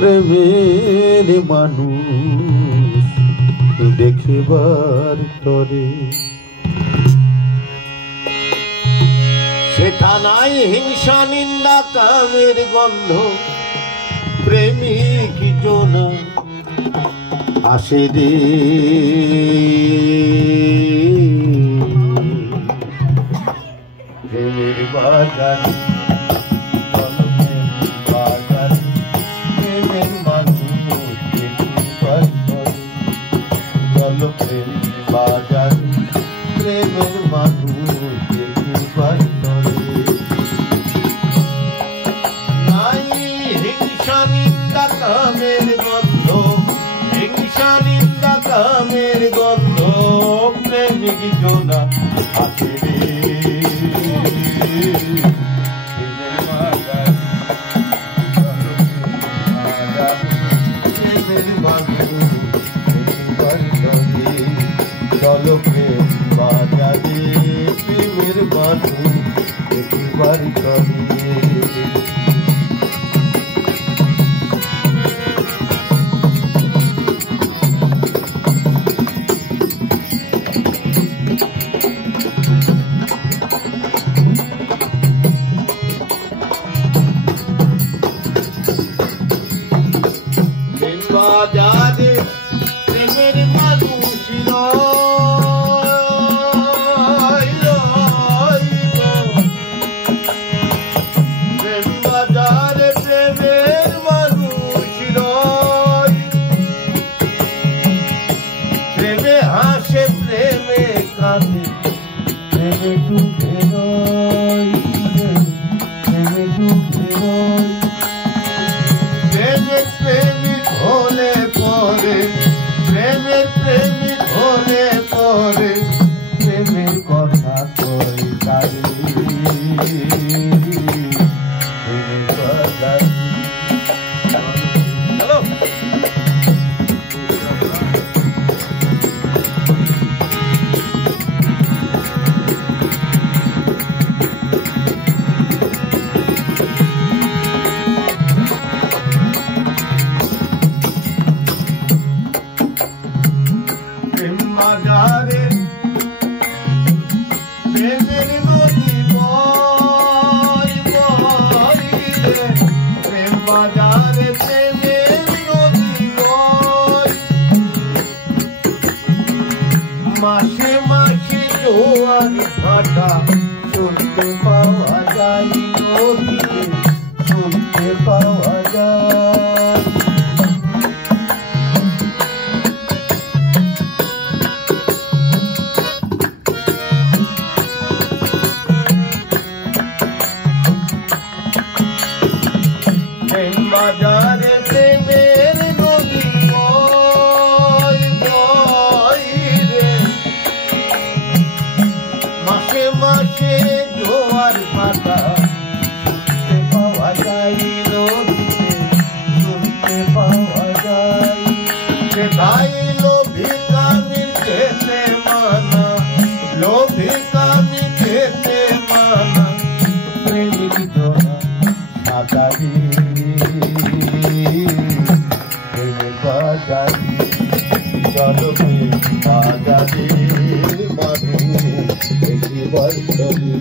প্রেমের মানুষ দেখবার তরে সেথা নাই হিংসা নিন্দা কামের গন্ধ প্রেমিক জোনা আসে রে প্রেমের বাগান প্রেমের মানুষ দেখিবার চলো প্রেম বাগান প্রেমের মানুষ দেখিবার নাই হিংসা নিন্দা কামের গন্ধ হিংসা নিন্দা কামের গন্ধ প্রেমিক জোনা আসে রে চলো প্রেম বাজারে প্রেমের মানুষ দেখিবার তরে বাজারে প্রেমের মানুষ প্রেম বাজারে প্রেমের মানুষ প্রেমে হাসে প্রেমে কাঁদে প্রেমে ডুবে প্রেমে ডুবে প্রেমের প্রেমিক হলে পরে প্রেমের প্রেমিক হলে পরে প্রেমের কথা কই তারি বাজারে প্রেমের নদী বয় বয় প্রেম বাজারে প্রেমের নদী বয় মাসে মাসে জোয়ার ভাটা শুনতে পাওয়া যায় নদীতে শুনতে পাওয়া যায় বাজারে প্রেমের নদী বয় বয় রে মাসে মাসে জোয়ার ভাটা শুনতে পাওয়া যায় নদীতে শুনতে পাওয়া যায় সেটাই লোভী কামির খেতে মানা লোভী কামি খেতে মানা প্রেমিক জোনা সাদারি চলো প্রেম বাজারে মানুষ দেখিবার তরে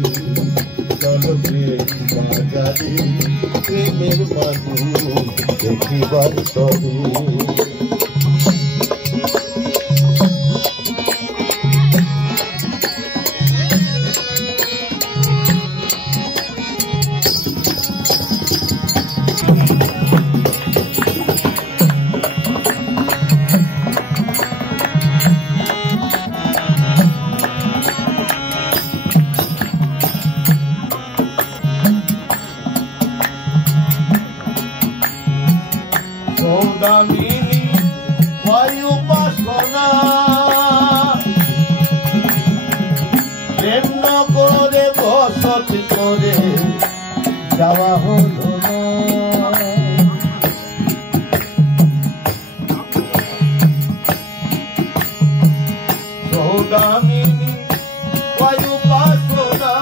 চলো প্রেম বাজারে প্রেমের মানুষ দেখিবার তরে সৌদামিনী বায়ু বাসনা প্রেম নগরে বসতি করে যাওয়া হলো না সৌদামিনী বায়ু বাসনা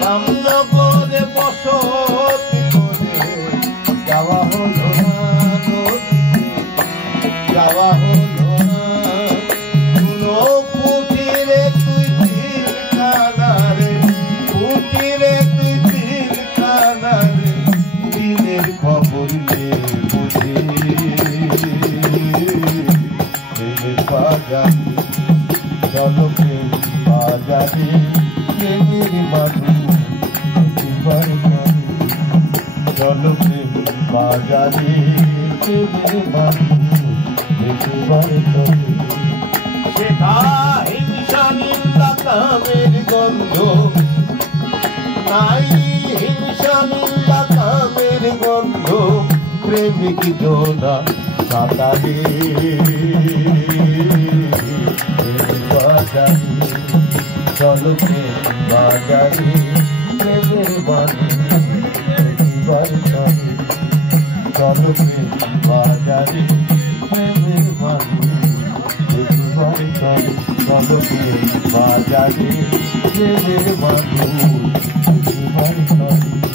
রামনগরে বসতি করে যাওয়া হলো চলো প্রেম বাজারে প্রেমের বান্ধু একেবারে চলে সেটা হিংসা নিন্দা কামের গন্ধ নাই হিংসা নিন্দা কামের গন্ধ প্রেমিক জোড়া সাঁতারে বাজারে চলো প্রেম বাজারে প্রেমের বান্ধু একেবারে চলে চলো প্রেম বাজারে প্রেমের বান্ধু একেবারে চলে চলো প্রেম বাজারে প্রেমের বান্ধু একেবারে চলে